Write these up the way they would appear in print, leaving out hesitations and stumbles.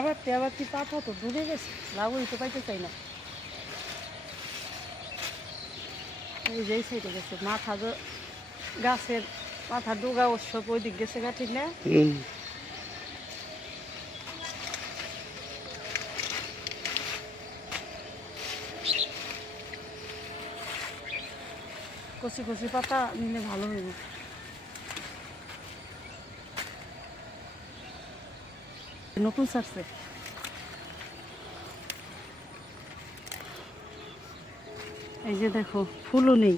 আবার পাতা তো ডুবে গেছে, লাউই তো পাইতে চাই না। এই যে সাইডে গেছে মাথা, গাছের মাথা ডোগা সব ওই দিক গেছে গা, ঠিক না? কচি কচি পাতা নিলে ভালো হইব। নতুন ছাড়ছে। এই যে দেখো ফুলও নেই,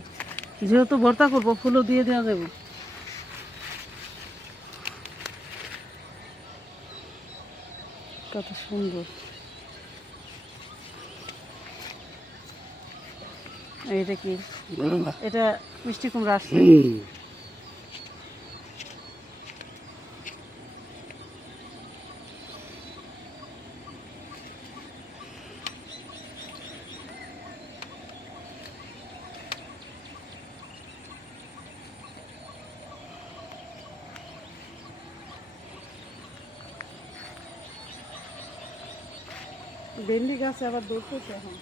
যেহেতু ভর্তা করবো ফুলও দিয়ে দেওয়া যাবে। কত সুন্দর। এটা কি? এটা মিষ্টি কুমড়া আসছে। ভেন্ডি গাছে আবার ধরতেছে এখন।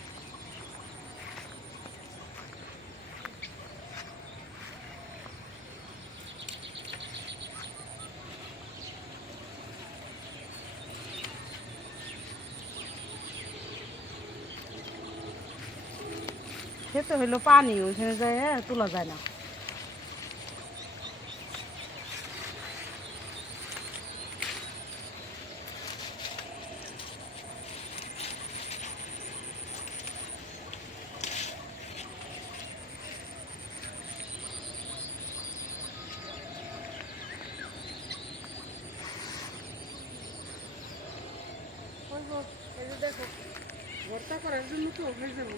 খেতে হইলো পানি, ওইখানে যায় তোলা যায় না। দেখো ভর্তা করার জন্য তো হয়ে যাবো।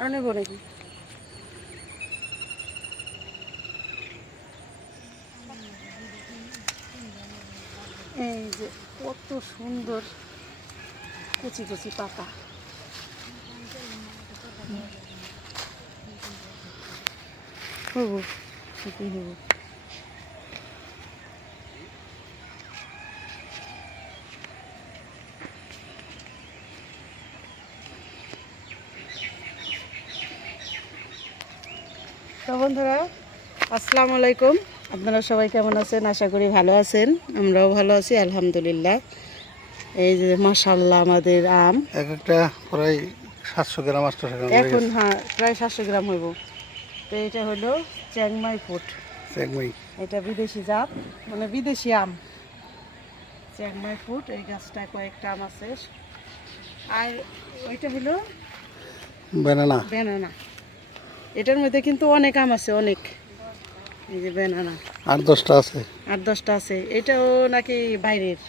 আর নেবো নাকি? এই যে কত সুন্দর কুচি কুচি পাতা। হবো সেটাই হবো। তো বন্ধুরা আসসালামু আলাইকুম, আপনারা সবাই কেমন আছেন? আশা করি ভালো আছেন, আমরাও ভালো আছি আলহামদুলিল্লাহ। এই যে মাশাআল্লাহ আমাদের আম এক একটা প্রায় 700 গ্রাম 800 গ্রাম এখন, হ্যাঁ প্রায় 700 গ্রাম হইব। তো এটা হলো চ্যাংমাই ফুট, চেংমাই। এটা বিদেশি জাত, মানে বিদেশি আম চ্যাংমাই ফুট। এই গাছটায় কয়েকটা আম আছে। আর ওইটা হলো ব্যানানা। ব্যানানা। এটার মধ্যে কিন্তু অনেক আম আছে, অনেক। এই যে ব্যানানা 8-10টা আছে। 8-10টা আছে। এটাও নাকি বাইরের,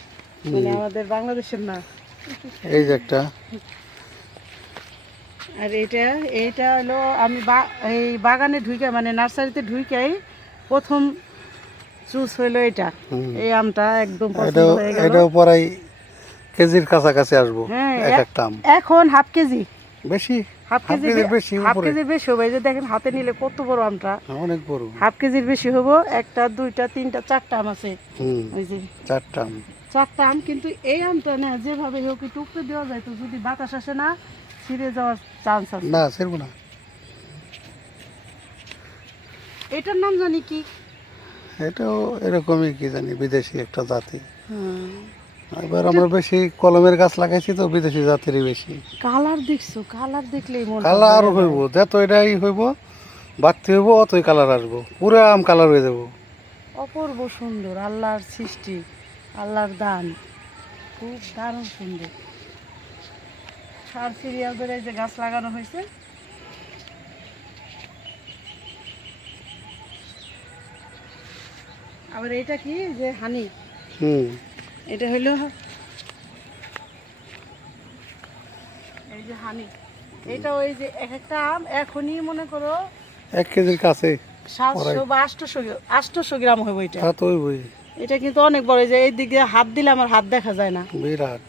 মানে আমাদের বাংলাদেশের না। এই যে একটা। আর এইটা হলো আমি এই বাগানে ঢুকে, মানে নার্সারিতে ঢুকেই প্রথম চুজ হইলো এটা। এই আমটা একদম পছন্দ হয়ে গেল। এটাও প্রায় কেজির কাছাকাছি আসবো। হ্যাঁ এক একটা আম এখন হাফ কেজি, বেশি, হাফ কেজি বেশি হাফ উপরে। কেজির বেশি হবে। এই যে দেখেন হাতে নিলে কত বড় আমটা, অনেক বড়। হাফ কেজির বেশি হবো। একটা, দুইটা, তিনটা, 4টা আম আছে। ওই যে 4টা আম। 4টা আম। কিন্তু এই আমটা না যেভাবে হোক একটু উপরে দেওয়া যায়, তো যদি বাতাস আসে না ছিঁড়ে যাওয়ার চান্স আছে। না ছিড়বো না। এটার নাম জানি কি? এটাও এরকমই কি জানি, বিদেশি একটা জাতি। এবার আমরা বেশি কলমের গাছ লাগাইছি তো বিদেশি জাতেরই বেশি। কালার দেখছো? কালার দেখলেই মন কালার হইব, যত এটাই হইব বাড়তি হইব অতই কালার আসবো, পুরো আম কালার হয়ে যাব। অপূর্ব সুন্দর, আল্লাহর সৃষ্টি, আল্লাহর দান, খুব দারুণ সুন্দর। সার সিরিয়াল ধরে এই যে গাছ লাগানো হয়েছে। আবার এটা কি যে হানি, এটা হইলো এই যে হানি। এটা ওই যে এক একটা আম এখনই মনে করো 1 কেজির কাছে 700 বা 800 গ্রাম হবে এটা। তা তো হইবই। এটা কিন্তু অনেক বড়। যে এই দিকে হাত দিলে আমার হাত দেখা যায় না। বিরাট।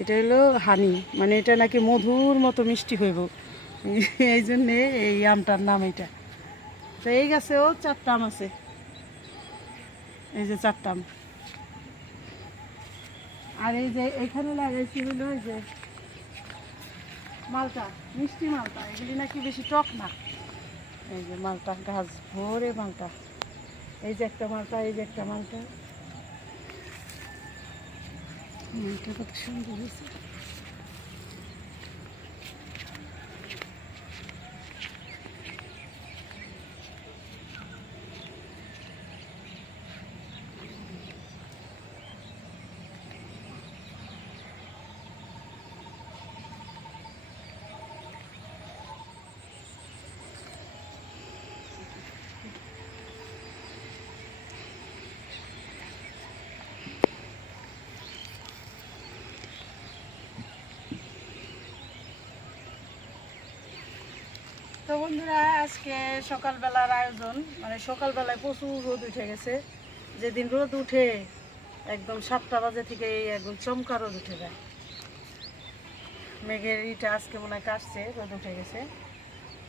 এটা হলো হানি, মানে এটা নাকি মধুর মতো মিষ্টি হইব, এই জন্যে এই আমটার নাম এটা। তো এই গাছেও 4টা আম আছে। এই যে 4টা আম। আর এই যে এখানে লাগাইছি হলো ওই যে মালটা, মিষ্টি মালটা, এগুলি নাকি বেশি টক না। এই যে মালটা, গাছ ভরে মালটা, এই যে একটা মালটা, এই যে একটা মালটা, মালটা কত সুন্দর হয়েছে। তো বন্ধুরা, আজকে সকালবেলার আয়োজন, মানে সকালবেলায় প্রচুর রোদ উঠে গেছে। যেদিন রোদ উঠে একদম 7টা বাজে থেকে একদম চমকা রোদ উঠে যায়। মেঘের ইটা আজকে মনে হয় কাটছে, রোদ উঠে গেছে।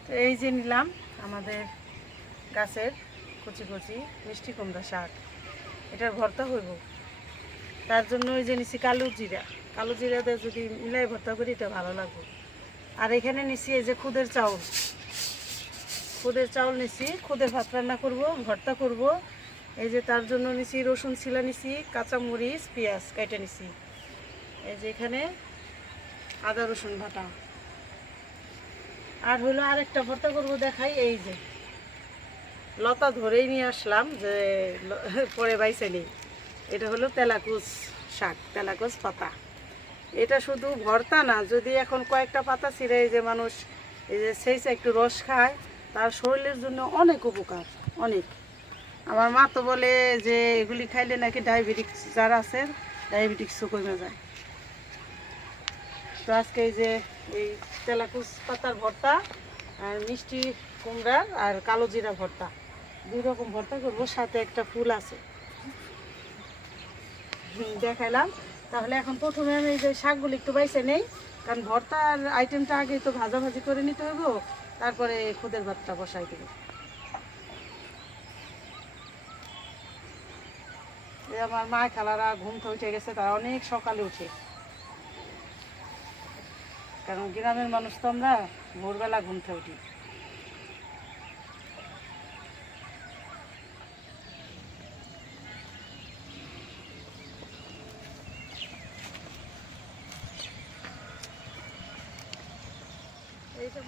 তো এই যে নিলাম আমাদের গাছের কচি কচি মিষ্টি কুমড়া শাক, এটার ভর্তা হইব। তার জন্য ওই যে নিচ্ছি কালো জিরা, কালো জিরা দিয়ে যদি মিলাই ভর্তা করি এটা ভালো লাগবে। আর এখানে নিচ্ছি এই যে খুদের চাউল, খুদের চাউল নিছি, খুদের ভাত রান্না করব, ভর্তা করব। এই যে তার জন্য নিছি রসুন ছিলা নিছি, কাঁচামরিচ, পেঁয়াজ কেটে নিছি। এই যে এখানে আদা রসুন বাটা। আর হলো আরেকটা ভর্তা করব, দেখাই। এই যে লতা ধরেই নিয়ে আসলাম, যে পরে বাইছে নেই। এটা হলো তেলাকুচ শাক, তেলাকুচ পাতা। এটা শুধু ভর্তা না, যদি এখন কয়েকটা পাতা ছিঁড়ে এই যে মানুষ এই যে সেই একটু রস খায়, তার শরীরের জন্য অনেক উপকার, অনেক। আমার মা তো বলে যে এগুলি খাইলে নাকি ডায়াবেটিক্স যারা আছে, ডায়াবেটিক্সও কমে যায়। তো আজকে এই যে এই তেলাকুচ পাতার ভর্তা আর মিষ্টি কুমড়ার আর কালো জিরা ভর্তা, 2 রকম ভর্তা করবো, সাথে একটা ফুল আছে, দেখাইলাম। তাহলে এখন প্রথমে আমি এই যে শাকগুলি একটু বাইছে নেই, কারণ ভর্তার আইটেমটা আগে তো ভাজাভাজি করে নিতে হইব, তারপরে খুদের ভাতটা বসাই দেবো। এই আমার মা খালারা ঘুম থেকে উঠে গেছে, তারা অনেক সকালে উঠে, কারণ গ্রামের মানুষ তো আমরা ভোরবেলা ঘুম থেকে উঠি। এই যে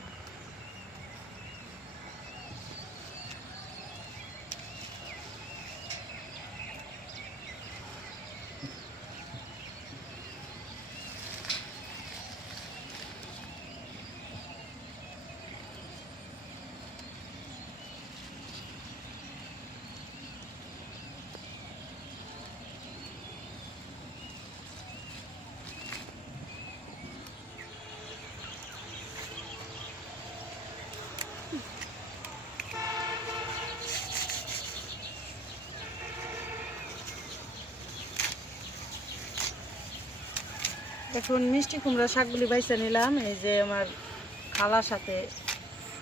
এখন মিষ্টি কুমড়া শাকগুলি বাইছে নিলাম। এই যে আমার খালার সাথে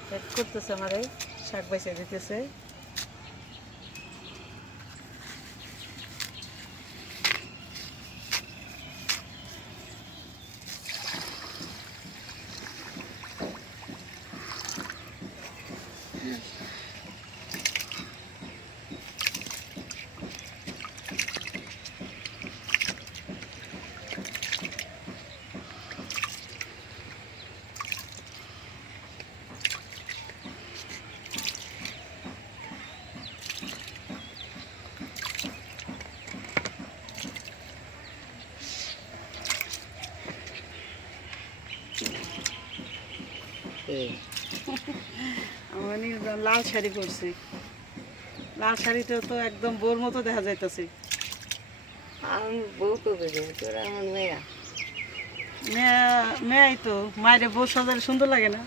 হেল্প করতেছে, আমারে শাক বাইছে দিতেছে। আমার নির্বাণ লাল শাড়ি পরছে, লাল শাড়িটা তো একদম বোর মতো দেখা যাইতেছে। আমি বউ কবে দেবো, তোরা আমার মেয়া। মেয়াই তো, মায়ের বউ সাজালে সুন্দর লাগে না?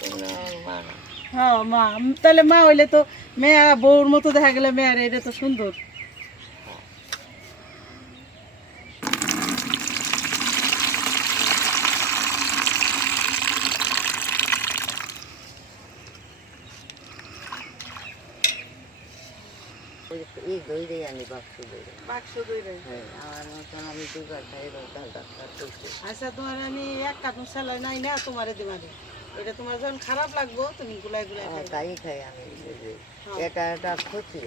তোমরা আমার মা না। হ্যাঁ মা, তাহলে মা হইলে তো মেয়া বউর মতো দেখা গেলে মেয়ার এটা তো সুন্দর। ওই ই দই দিয়ে আনি বাক্স দই। বাক্স দইরে। হ্যাঁ, আমার মতন আমি দুবার খাই রোগটা ডাক্তার করছি। আচ্ছা তোমার আমি এক কার্টুন স্যালাইন নাই না তোমারে দিবারে। এটা তোমার যখন খারাপ লাগবো তুমি গুলাই গুলাই খাই। তাই খাই আমি। হ্যাঁ। এটা খছিল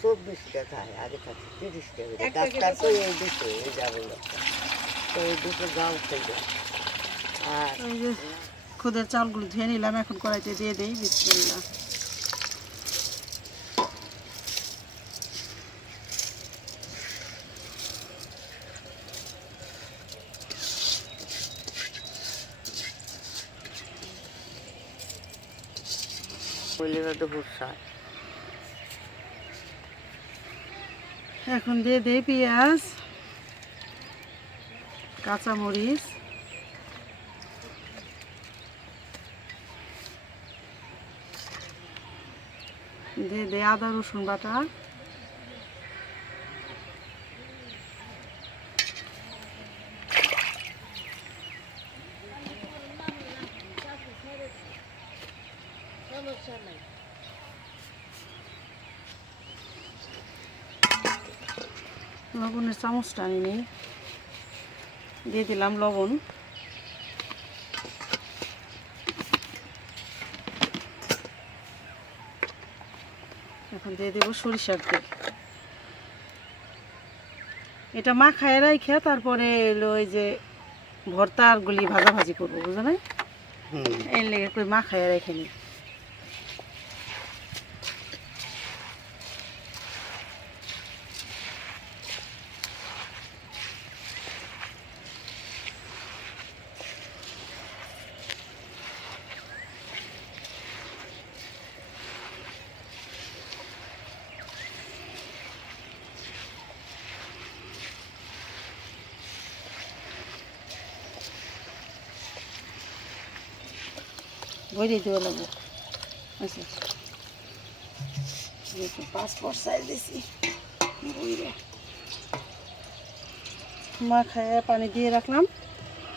24টা খাই, আগে খাচ্ছি 30টা করে। এক ডাক্তার প্যাকেটে তো এই দিছে, এই যাবো লোকটা তো এই দুটো গাও খাইবে। আর এই যে খুদের চালগুলো ধুয়ে নিলাম, এখন কড়াইতে দিয়ে দেই। বিসমিল্লাহ। পলিরা তো ভুসা। এখন দিয়ে দেই পেঁয়াজ, কাঁচামরিচ, দিয়ে দেই আদা রসুন বাটা, লবণের চামচটা আনি নেই, দিয়ে দিলাম লবণ। এখন দিয়ে দেবো সরিষার তেল। এটা মাখায় রাইখা তারপরে এলো ওই যে ভর্তারগুলি ভাজাভাজি করবো, বুঝো না? এর লেগে কই মাখায় রেখে নি। ভরে দেওয়া লাগবো। আচ্ছা, পাসপোর্ট সাইজ দিছি, মাখায় পানি দিয়ে রাখলাম।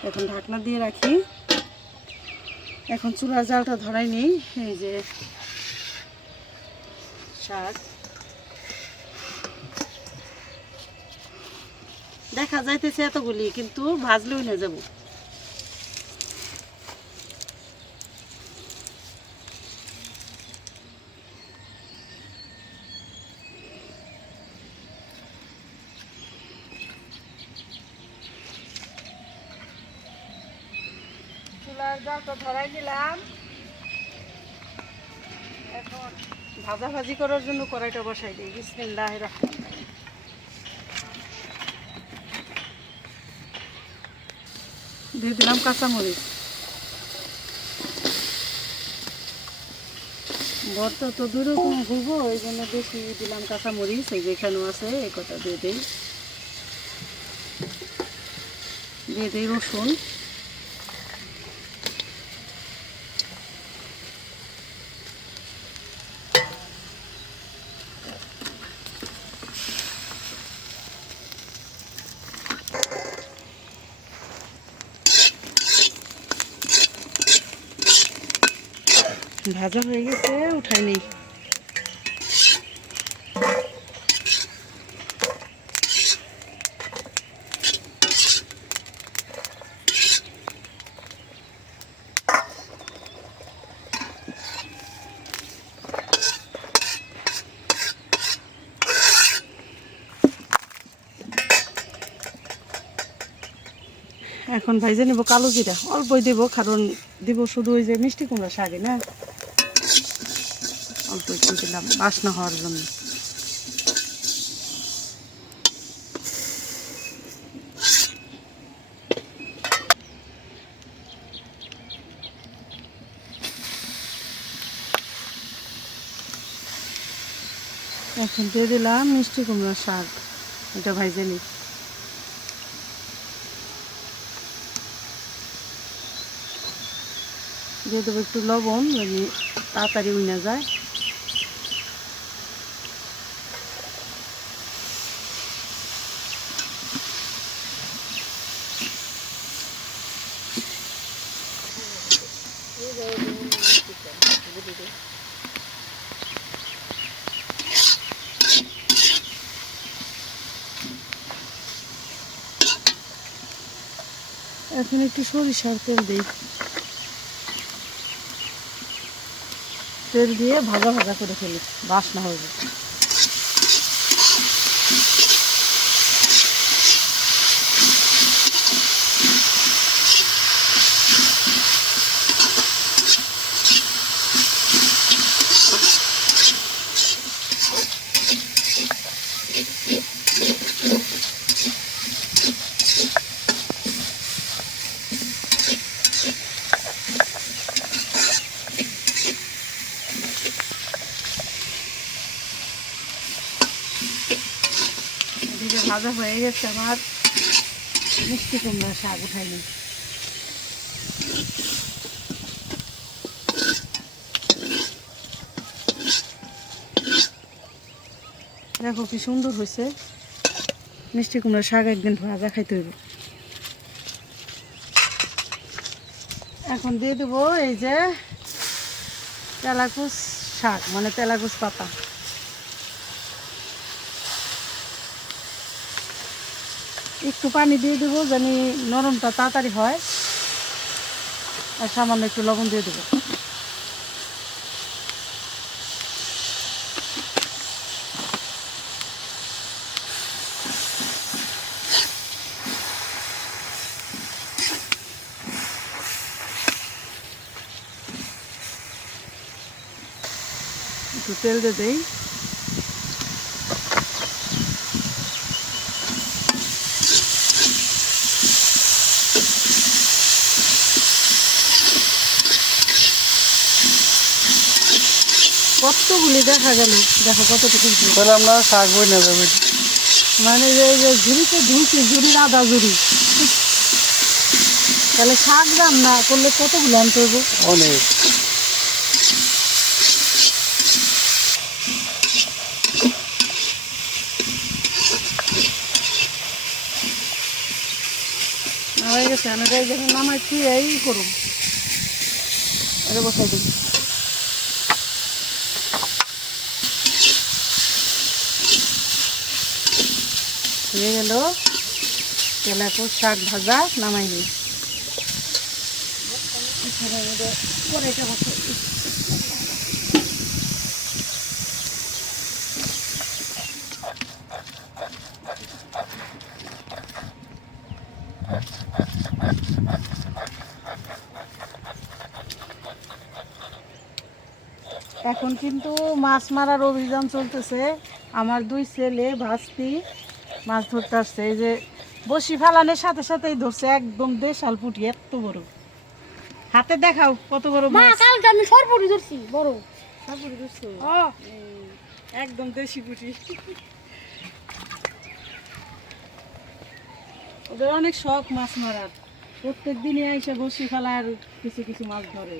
এখন ঢাকনা দিয়ে রাখি। এখন চুলার জালটা ধরাই নেই। এই যে শাক দেখা যাইতেছে এতগুলি, কিন্তু ভাজলেও না যাবো। চুলার জালটা ধরাই দিলাম। এখন ভাজাভাজি করার জন্য কড়াইটা বসাই দিই। বিসমিল্লাহির রহমানির রহিম। দিয়ে দিলাম কাঁচামরিচ। ভর্তা তো দুই রকম ঘুরবো, এই জন্য বেশি দিলাম কাঁচামরিচ। এই যে এখানেও আছে, এই কটা দিয়ে দিই। দিয়ে দিই রসুন, ভাজা হয়ে গেছে, উঠাই নেই। এখন ভাইজে নেব কালো জিরা, অল্পই দেবো, কারণ দিব শুধু ওই যে মিষ্টি কুমড়া শাকে না, অল্প একটু দিলাম বাসনা হওয়ার জন্য। এখন দিয়ে দিলাম মিষ্টি কুমড়া শাক, এটা ভাইজে নিই। দিয়ে দেবো একটু লবণ, যদি তাড়াতাড়ি উইনা যায়। এখন একটু সরিষার তেল দিই, তেল দিয়ে ভাজা ভাজা করে ফেলি, বাসনা হবে। এদিকে ভাজা হয়ে গেছে আমার মিষ্টি কুমড়া শাক, উঠাইনি। দেখো কি সুন্দর হয়েছে মিষ্টি কুমড়া শাক, একদিন ভাজা খাইতে হইব। এখন দিয়ে দেবো এই যে তেলাকুচ শাক, মানে তেলাকুচ পাতা। একটু পানি দিয়ে দেবো জানি নরমটা তাড়াতাড়ি হয়, আর সামান্য একটু লবণ দিয়ে দেবো। একটু তেল দিয়ে দেই। কতগুলি দেখা গেল, দেখো কতটুকু, তাহলে আমরা শাক বই না যাবে, মানে যে ঝুড়িতে ধুইছি, ঝুড়ির আধা ঝুড়ি, তাহলে শাক রান্না করলে কতগুলো আনতে হবে? অনেক। হয়ে গেছে, আমি এই যখন নামাই তুই এই করুন, এটা বসাই দিই। হয়ে গেল তেলাকুচ শাক ভাজা, নামাই নিই। কড়াইটা বসাই দিই। এখন কিন্তু মাছ মারার অভিযান চলতেছে। আমার দুই ছেলে ভাস্তি মাছ ধরতে আসছে, এই যে বসি ফালানোর সাথে সাথেই ধরছে একদম দেশাল পুঁটি, এত বড়। হাতে দেখাও কত বড় মাছ। কালকে আমি সরপুরি ধরছি বড়। সরপুরি ধরছো? একদম দেশি পুঁটি। ওদের অনেক শখ মাছ মারার, প্রত্যেক দিনই এসে বসি ফেলায় আর কিছু কিছু মাছ ধরে।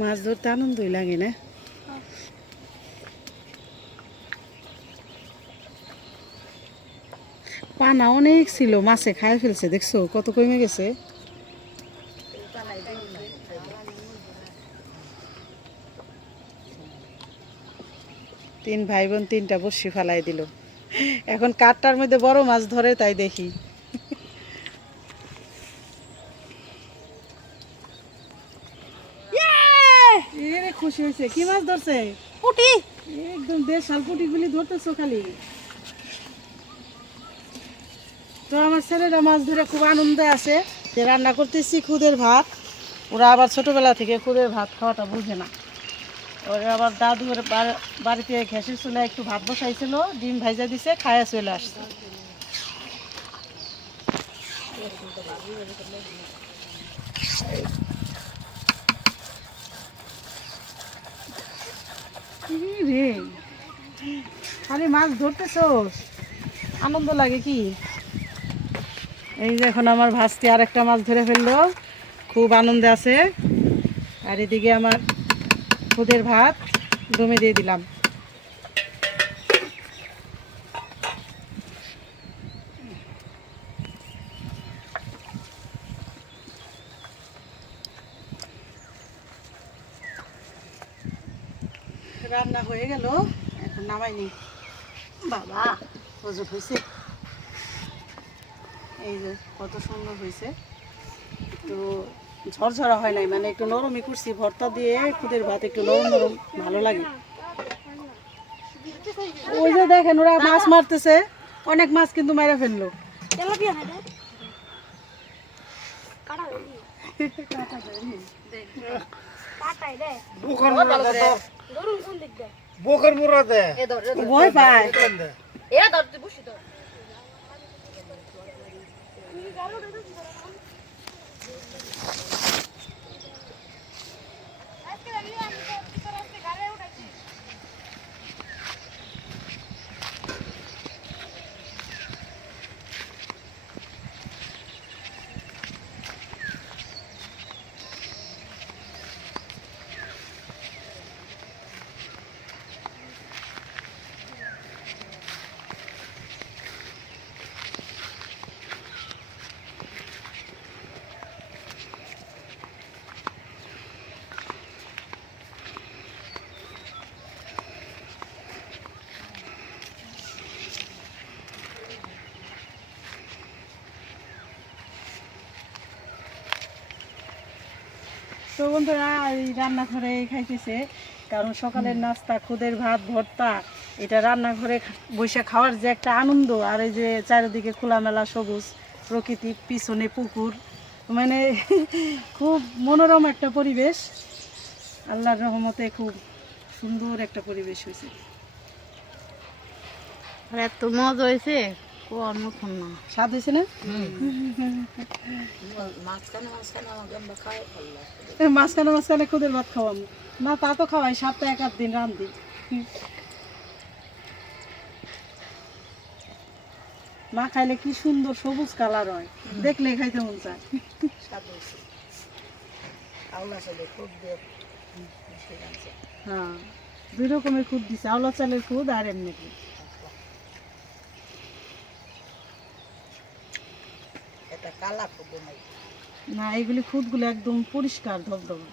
মাছ ধরতে আনন্দই লাগে না? পানা অনেক ছিল, মাছে খায় ফেলছে, দেখছো কত কমে গেছে। তিন ভাই বোন তিনটা বড়শি ফালাই দিল, এখন কাঠটার মধ্যে বড় মাছ ধরে তাই দেখি। খুশি হয়েছে, কি মাছ ধরছে? পুটি। একদম দেশাল পুঁটি গুলি ধরতেছো খালি। তো আমার ছেলেরা মাছ ধরে খুব আনন্দে আছে, যে রান্না করতেছি খুদের ভাত। ওরা আবার ছোটবেলা থেকে খুদের ভাত খাওয়াটা বুঝে না, ওর আবার দাদু ওর বাড়িতে ঘ্যাসের চুলায় একটু ভাত বসাইছিল, ডিম ভাইজা দিছে, খায়া চলে আসছে। রে খালি মাছ ধরতেছোস, আনন্দ লাগে কি? এই যে এখন আমার ভাস্তি আর একটা মাছ ধরে ফেললো, খুব আনন্দে আছে। আর এদিকে আমার খুদের ভাত দমে দিয়ে দিলাম। রান্না হয়ে গেল, এখন নামাইনি। বাবা ওজন হয়েছে, এই যে কত সুন্দর হয়েছে। একটু ঝরঝরা হয় নাই, মানে একটু নরমই করছি। ভর্তা দিয়ে খুদের ভাত একটু নরম নরম ভালো লাগে। ওই যে দেখেন ওরা মাছ মারতেছে, অনেক মাছ কিন্তু মেরে ফেললো। তেলাপিয়া না রে কাটা কাটাই রে বুকর মুরা দে ধরুন কোন দিক দে বুকর মুরা দে ভয় পায়। এ ধর তুই বসি ধর তো বন্ধুরা এই রান্নাঘরে খাইতেছে, কারণ সকালের নাস্তা খুদের ভাত ভর্তা, এটা রান্নাঘরে বসে খাওয়ার যে একটা আনন্দ। আর এই যে চারিদিকে খোলামেলা সবুজ প্রকৃতি, পিছনে পুকুর, মানে খুব মনোরম একটা পরিবেশ। আল্লাহর রহমতে খুব সুন্দর একটা পরিবেশ হয়েছে। আর এত মজা হয়েছে কোন মতন না স্বাদ হয়েছে না? মাঝখানে মাঝখানে আমাকে আমরা খাই আল্লাহ মাঝখানে মাঝখানে খুদের ভাত খাওয়াম না, তা তো খাওয়াই, সপ্তাহে 1 দিন রান্ধি। মা খাইলে কি সুন্দর সবুজ কালার হয়, দেখলে খাইতে মন চায়। স্বাদ হয়েছে আল্লাহ সাথে খুব দিয়ে হ্যাঁ, 2 রকমের খুদ দিছে, আওলা চালের খুদ আর এমনি খুদ। এটা কালা খুব নাই না, এইগুলি খুদগুলো একদম পরিষ্কার ধবধবা।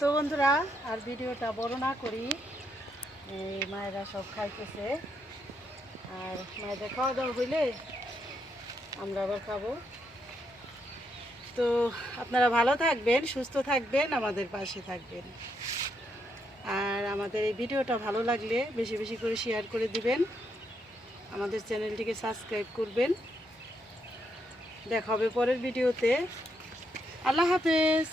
তো বন্ধুরা আর ভিডিওটা বড় না করি, এই মায়েরা সব খাইতেছে, আর মায়েদের খাওয়া দাওয়া হইলে আমরা আবার খাবো। তো আপনারা ভালো থাকবেন, সুস্থ থাকবেন, আমাদের পাশে থাকবেন। আর আমাদের এই ভিডিওটা ভালো লাগলে বেশি বেশি করে শেয়ার করে দিবেন, আমাদের চ্যানেলটিকে সাবস্ক্রাইব করবেন। দেখা হবে পরের ভিডিওতে। আল্লাহ হাফেজ।